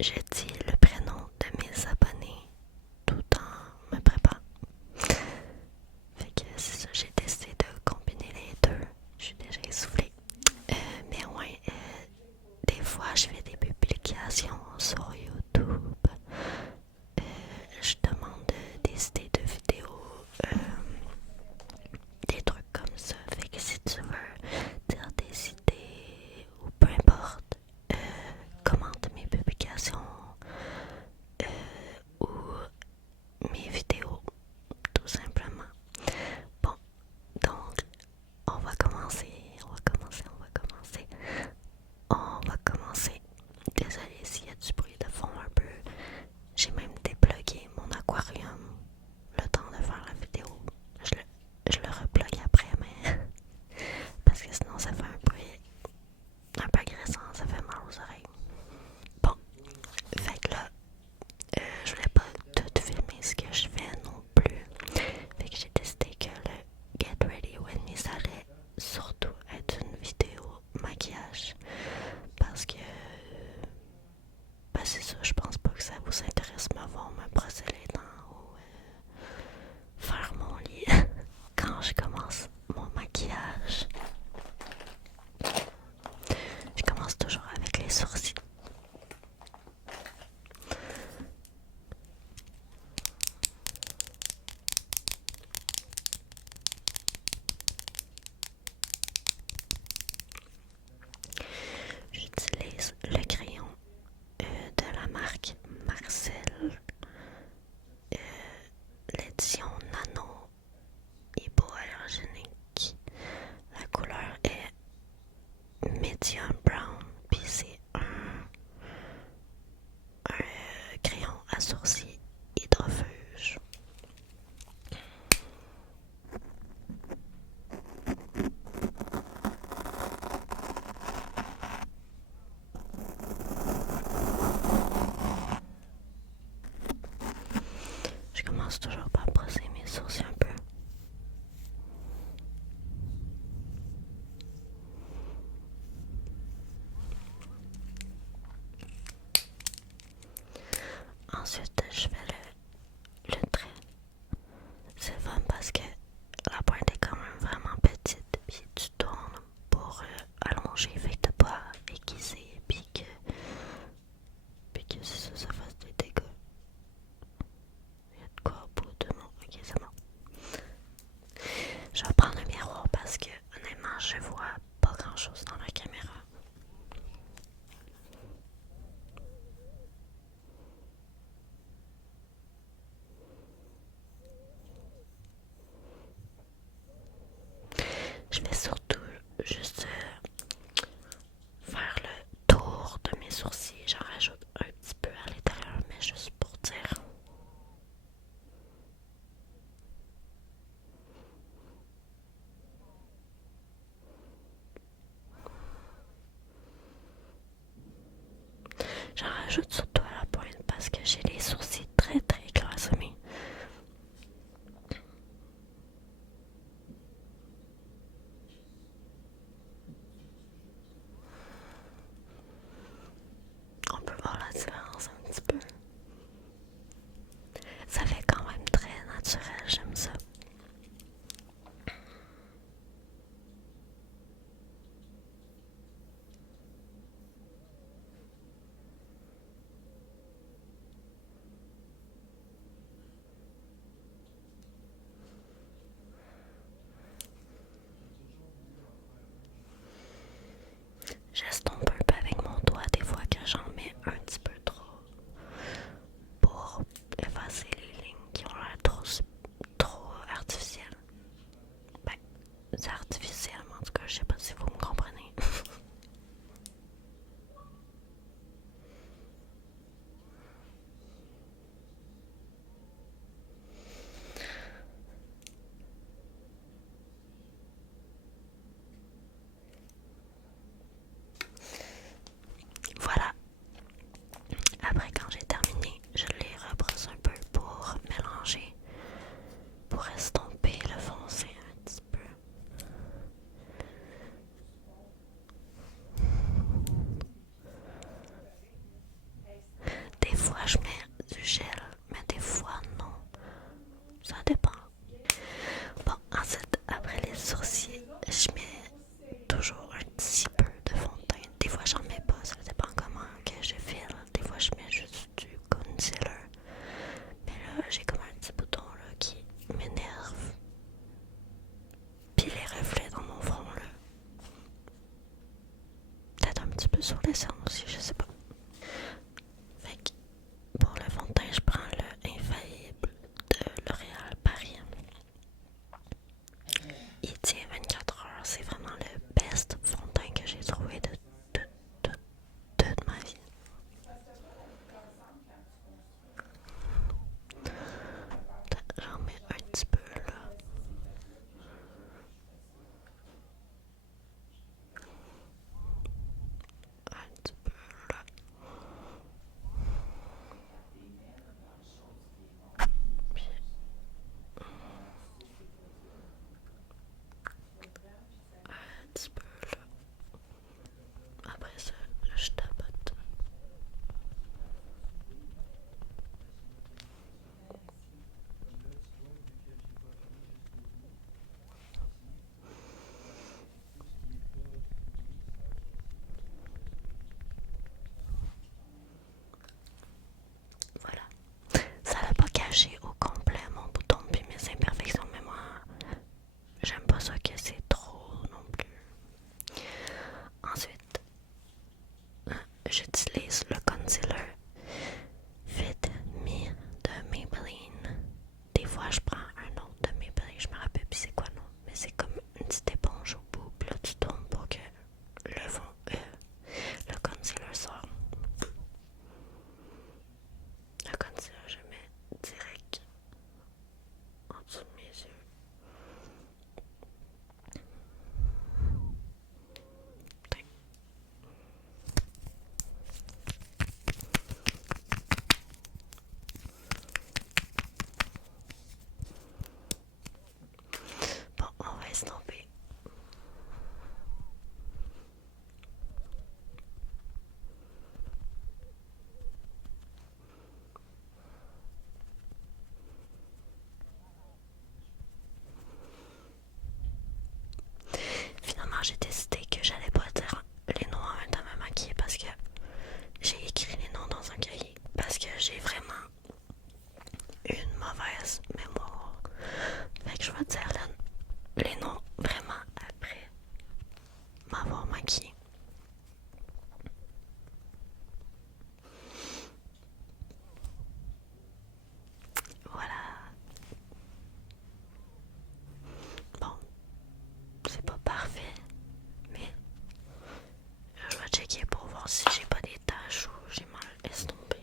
je dis le prénom de mes abonnés tout en me préparant. Fait que c'est ça, j'ai décidé de combiner les deux. Je suis déjà essoufflée. Mais ouais, des fois je fais des publications sur YouTube. Euh, je demande des idées de vidéos, des trucs comme ça. Fait que si tu veux dire des idées ou peu importe, commente mes publications ou mes vidéos, tout simplement. Bon, donc on va commencer, on va commencer, on va commencer. On va commencer. Désolée s'il y a du bruit de fond un peu. J'ai même déplugué mon aquarium le temps de faire la vidéo. Je le replugue après, mais parce que sinon ça fait un bruit un peu agressant, ça fait mal aux oreilles. Bon, fait que là, je voulais pas tout filmer ce que je fais non plus. Fait que j'ai décidé que le Get Ready With Me, ça allait surtout être une vidéo maquillage. Parce que, c'est ça, je pense pas que ça vous intéresse me voir me brosser les dents ou faire mon lit. Quand je commence mon maquillage, je commence toujours avec les sourcils. J'utilise le crayon de la marque Marcel, l'édition Nano hypoallergénique. La couleur est medium brown, puis c'est un crayon à sourcils hydrofuge. Je commence toujours par brosser mes sourcils un peu. Ensuite, je fais le trait. C'est fun parce que la pointe est quand même vraiment petite, puis tu tournes pour allonger, fait que t'as pas aiguisé, puis que ça fasse des dégâts. Il y a de quoi au bout de mon... Ok, c'est bon. Je vais prendre un miroir parce que honnêtement, je vois pas grand chose dans la caméra. Je vais surtout juste faire le tour de mes sourcils. J'en rajoute un petit peu à l'intérieur, mais juste pour dire. J'en rajoute surtout à la pointe parce que j'ai les sourcils très très clairsemés. On peut voir la différence un petit peu. Ça fait quand même très naturel, j'aime ça. je mets du gel, mais des fois non. Ça dépend. Bon, ensuite, après les sourcils, je mets toujours un petit peu de fond de teint. Des fois, j'en mets pas, ça dépend comment que je file. Des fois, je mets juste du concealer. Mais là, j'ai comme un petit bouton là, qui m'énerve. Puis les reflets dans mon front là. Peut-être un petit peu sur les cernes aussi, je sais pas. Fait que pour le fond de teint, je prends le Infaillible de L'Oréal Paris. Il tient 24 heures, c'est vraiment le best fond de teint que j'ai trouvé de toute ma vie. J'en mets un petit peu là. Un petit peu là. Puis un petit peu là. Après ça, je tapote. Voilà. Ça n'a pas caché au complet mon bouton puis mes imperfections, mais moi, j'aime pas ça que c'est trop non plus. Ensuite, j'utilise le concealer Fit Me de Maybelline. Des fois, je prends un autre de Maybelline, je me rappelle plus c'est quoi non, mais c'est comme une petite éponge au bout, puis là tu tournes pour que le concealer sort. Le concealer, je mets direct en dessous de mes yeux. Bon, on va estomper. Finalement, j'ai décidé que j'allais pas dire les noms en même temps me maquiller parce que j'ai écrit les noms dans un cahier. Parce que j'ai vraiment une mauvaise mémoire. Fait que je vais dire les noms vraiment après m'avoir maquillée. Voilà. Bon, c'est pas parfait, mais je vais checker pour voir si j'ai pas des taches ou j'ai mal estompé.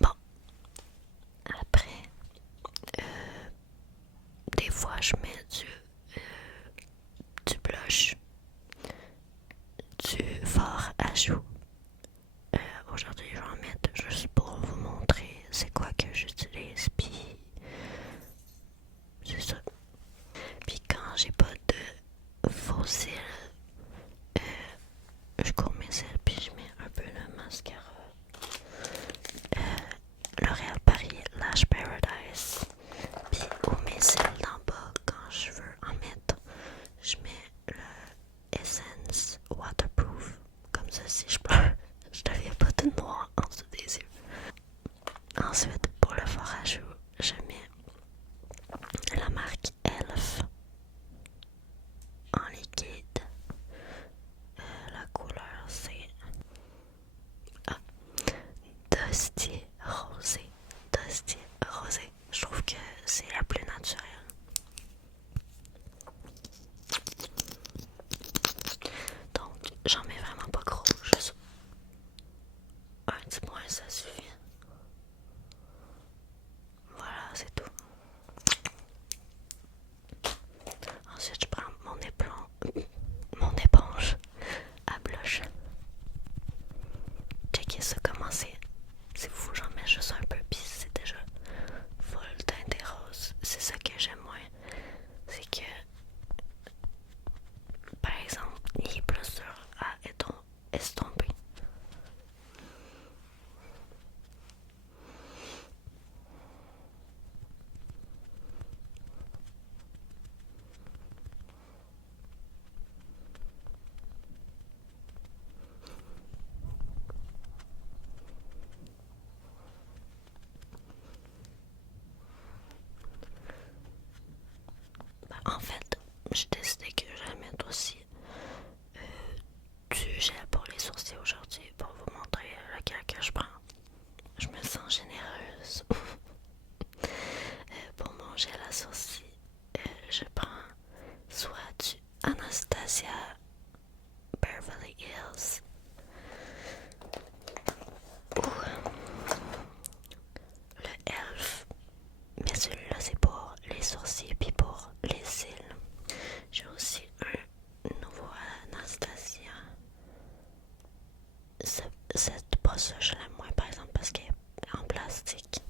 Bon, après, des fois je mets du blush, du fard à joues. Aujourd'hui, je vais en mettre juste pour vous montrer c'est quoi que j'utilise, puis c'est ça. Puis quand j'ai pas de faux cils, je cours mes cils, puis je mets un peu le mascara. L'Oréal Paris Lash Paradise. Puis où mes cils d'en bas, quand je veux en mettre, je mets le Essence Waterproof. Comme ça, si je j'ai décidé que j'allais mettre aussi du gel pour les sourcils aujourd'hui pour vous montrer lequel que je prends. Je me sens généreuse. Pour mon gel à sourcils, je prends soit du Anastasia Beverly Hills ou le Elf, mais celui-là c'est pour les sourcils puis pour les cils. J'ai aussi un nouveau Anastasia. Cette brosse je l'aime moins par exemple parce qu'elle est en plastique.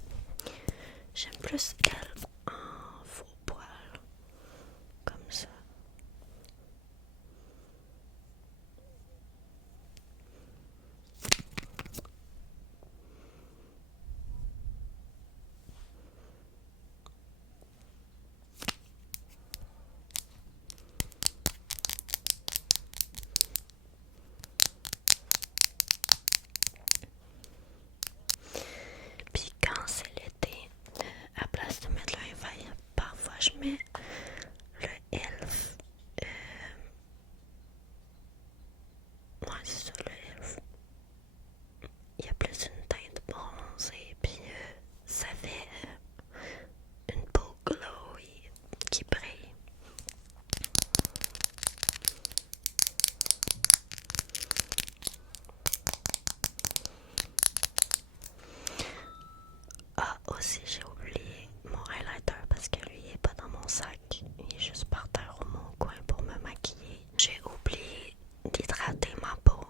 J'aime plus elle en faux poil comme ça. Puis quand c'est l'été, à place de mettre le Levi's, parfois je mets le Elf. Ouais, c'est ça, le Elf. Il y a plus une teinte bronzée, puis ça fait une peau glowy qui brille. Ah, aussi j'ai oublié mon highlighter parce que lui il est pas dans mon sac. Il est juste par terre au mon coin pour me maquiller. J'ai oublié d'hydrater ma peau.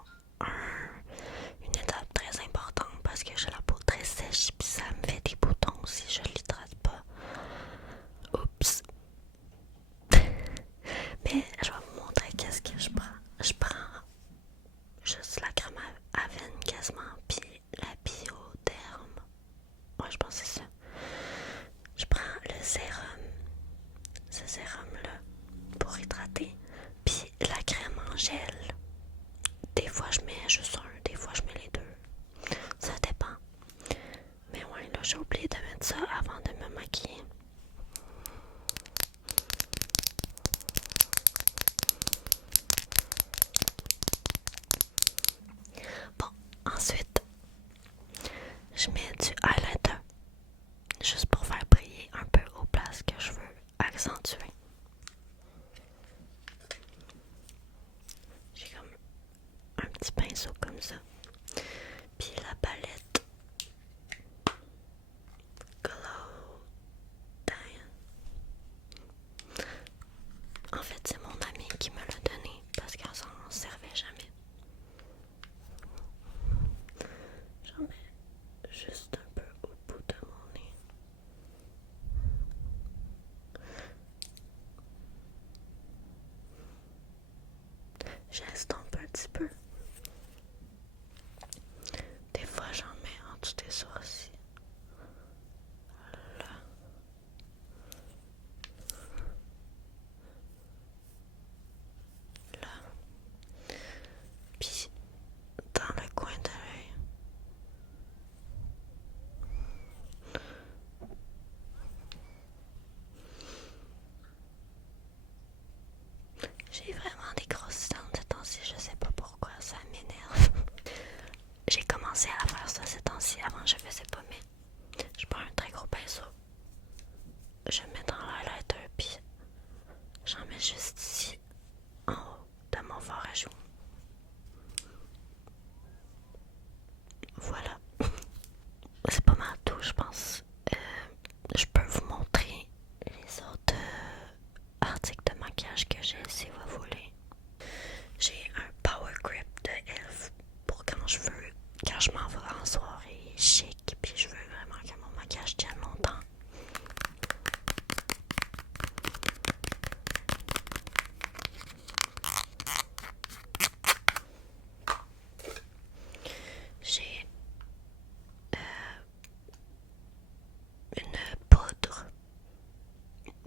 Une étape très importante parce que j'ai la peau très sèche puis ça me fait des boutons si je l'hydrate pas. Oups. Mais je vais vous montrer qu'est-ce que je prends. Je prends juste la crème à veine quasiment puis la Bioderme. Ouais, je pense que c'est ça. Je prends le sérum, ce sérum-là, pour hydrater. Puis la crème en gel. Des fois, je mets juste un, des fois, je mets les deux. Ça dépend. Mais ouais, là, j'ai oublié de mettre ça avant de me maquiller. Bon, ensuite, je mets du highlighter. Juste pour faire briller un peu aux places que je veux accentuer. J'ai comme un petit pinceau comme ça. Puis la palette Glow Diane. En fait, c'est mon ami qui me l'a donné parce qu'elle s'en servait jamais. J'en mets juste un peu au bout de mon nez. J'estompe un petit peu. Des fois, j'en mets en dessous des sourcils. Là. Là. Puis, dans le coin de l'œil. J'ai vraiment des grosses dents de temps-ci, je sais pas pourquoi, ça m'énerve. J'ai commencé à faire ça ces temps-ci, avant je faisais pas, mais je prends un très gros pinceau, je mets dans l'highlighter, puis j'en mets juste ici, en haut de mon fard à joues. Voilà, c'est pas mal tout, je pense. Je peux vous montrer les autres articles de maquillage que j'ai si vous voulez. J'ai un Power Grip de Elf pour quand je m'en vais en soirée chic, puis je veux vraiment que mon maquillage tienne longtemps. J'ai une poudre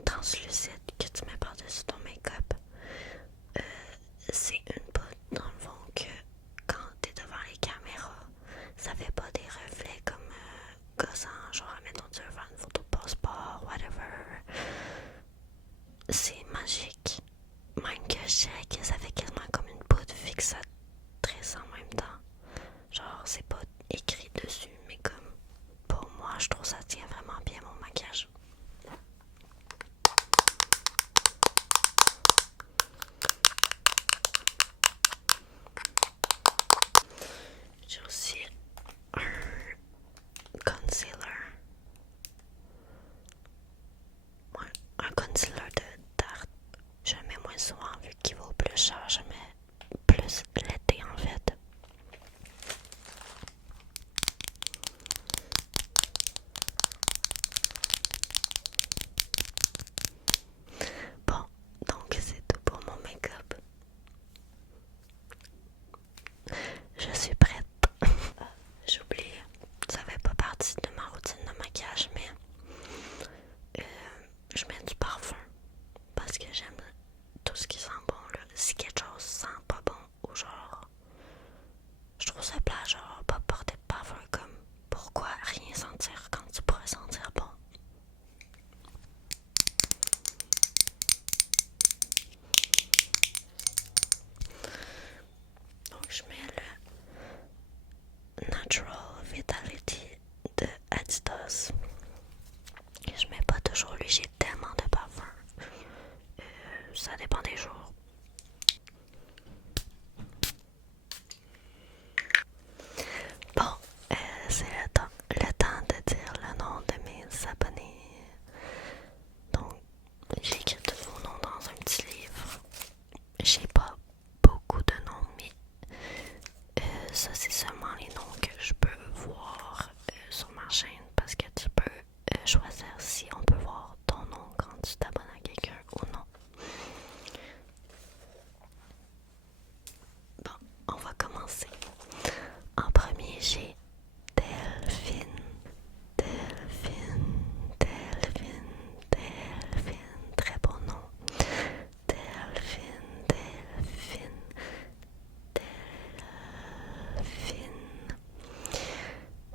translucide que tu mets par-dessus ton make-up. C'est une poudre dans le fond que quand t'es devant les caméras, ça Même que je dirais que ça fait quasiment comme une poudre fixatrice en même temps. Genre, c'est pas écrit dessus, mais comme pour moi, je trouve ça tient vraiment bien mon maquillage. J'ai aussi un concealer. Ouais, un concealer de Tarte. Je le mets moins souvent vu qu'il vaut plus cher. Je mets plus l'été en fait. Bon, donc c'est tout pour mon make-up. Je suis prête. J'oublie, ça fait pas partie de ma routine de maquillage, mais je mets du parfum parce que j'aime tout ce qui sent bon là. Si quelque chose sent pas bon ou genre je trouve ça plat, genre pas porter de parfum, comme pourquoi rien sentir quand tu pourrais sentir bon. Donc je mets le Natural Vitality de Adidas. Et je mets pas toujours lui, j'ai tellement de parfums. Ça dépend des jours. Bon, c'est le temps de dire le nom de mes abonnés. Donc, j'ai écrit tous vos noms dans un petit livre. J'ai pas beaucoup de noms, mais ça, c'est seulement les noms que je peux voir sur ma chaîne parce que tu peux choisir si on peut voir ton nom quand tu t'abonnes à quelqu'un ou non. Bon, on va commencer. En premier, j'ai Delphine. Delphine, Delphine, Delphine, très beau nom. Delphine, Delphine, Delphine.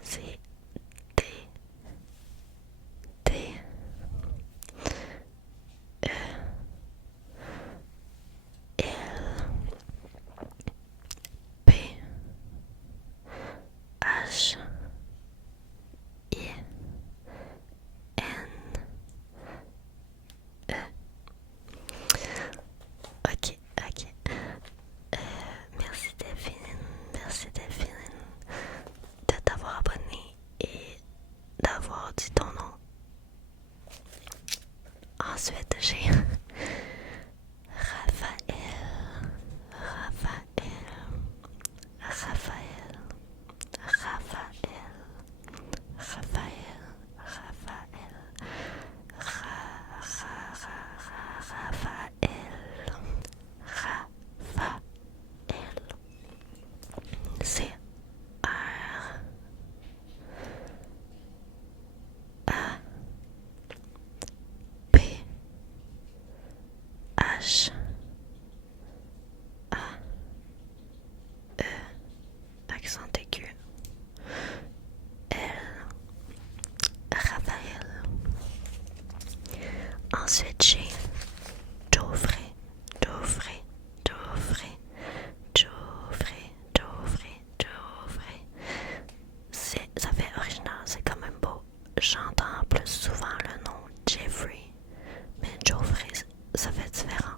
C'est D, D, E, L, P, H, I, N, E. Ok, ok. Merci Delphine de t'avoir abonné et d'avoir dit ton nom. Ensuite, j'ai Raphaël, Raphaël, Raphaël, Raphaël, Raphaël, Raphaël, Raphaël, Raphaël, c'est R A P H A E accent aigu L Raphaël. Ensuite j'ai Geoffrey, Geoffrey, Geoffrey, Geoffrey, Geoffrey, Geoffrey. Ça fait original, c'est quand même beau. J'entends plus souvent le nom Jeffrey, mais Geoffrey, ça fait différent.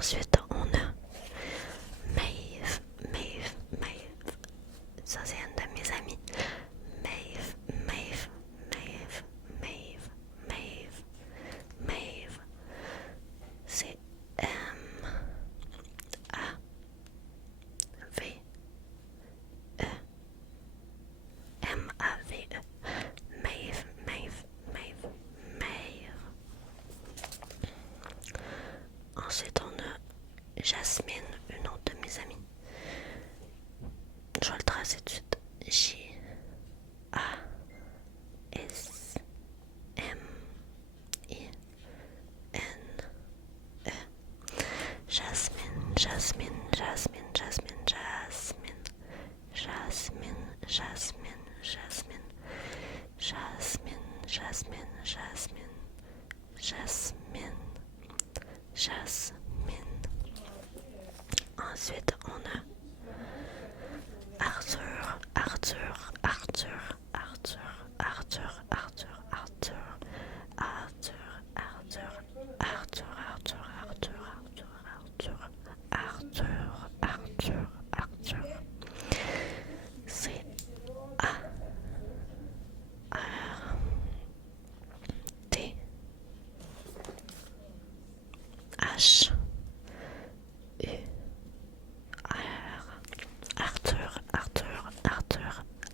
Ensuite, on a Maeve. Ça, c'est une de mes amies. Maeve. C'est M-A-V-E. M-A-V-E. Maeve. Ensuite, on a Jasmine, une autre de mes amies. Je vais le tracer tout de suite. Jasmine. Ensuite, on a Arthur. C'est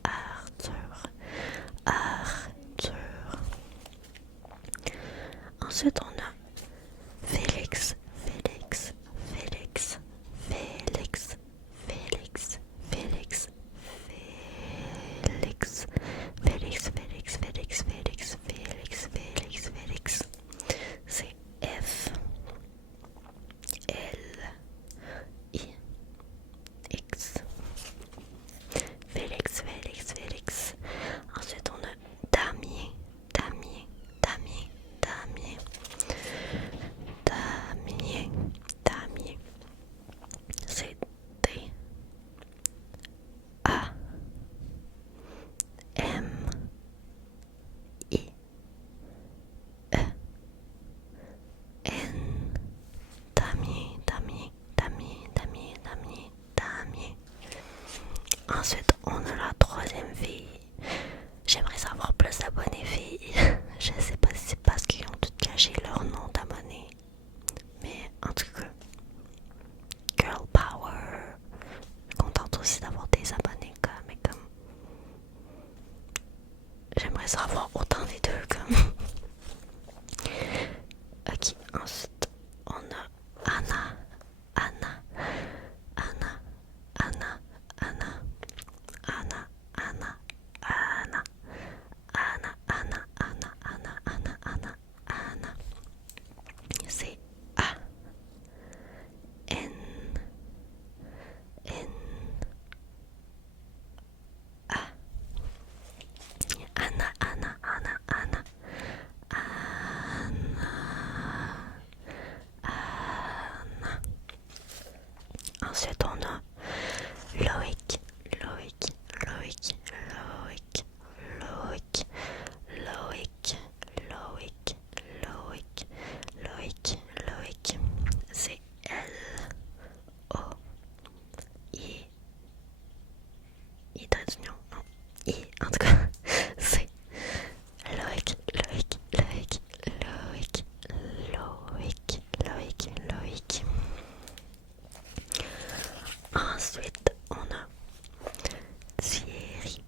A-R-T-H-U-R. Arthur. Ensuite, on a Félix. C'est F-L-I-X. Félix. Ensuite, on a Damien. C'est Damien. Ensuite, on a la troisième fille. J'aimerais savoir plus d'abonnés filles. Je sais pas si c'est parce qu'ils ont toutes caché leur nom d'abonnés. Mais en tout cas, Girl Power. Contente aussi d'avoir des abonnés mais comme j'aimerais savoir autant des deux comme. Ok, ensuite on a Anna. C'est Ensuite, on a Loïc. C'est L-O-I. I d'union, non. I, en tout cas, c'est Loïc. Ensuite, on a Thierry.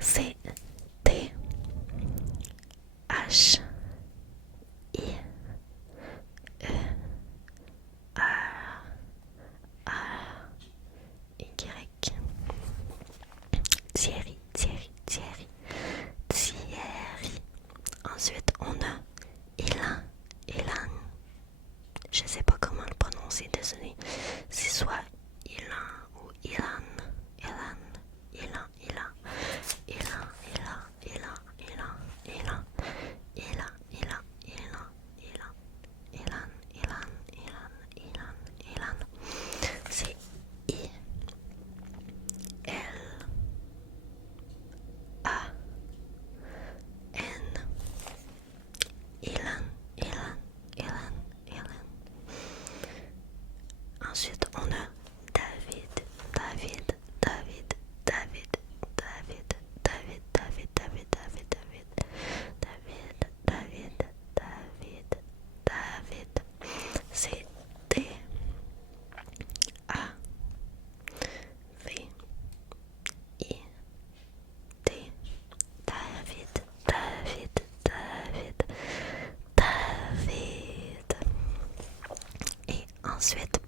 C'est T-H-I-E-R-R-Y. Thierry. Ensuite, on a Ilan. Je sais pas comment le prononcer, désolé. C'est soit Ilan ou Ilan. Ensuite,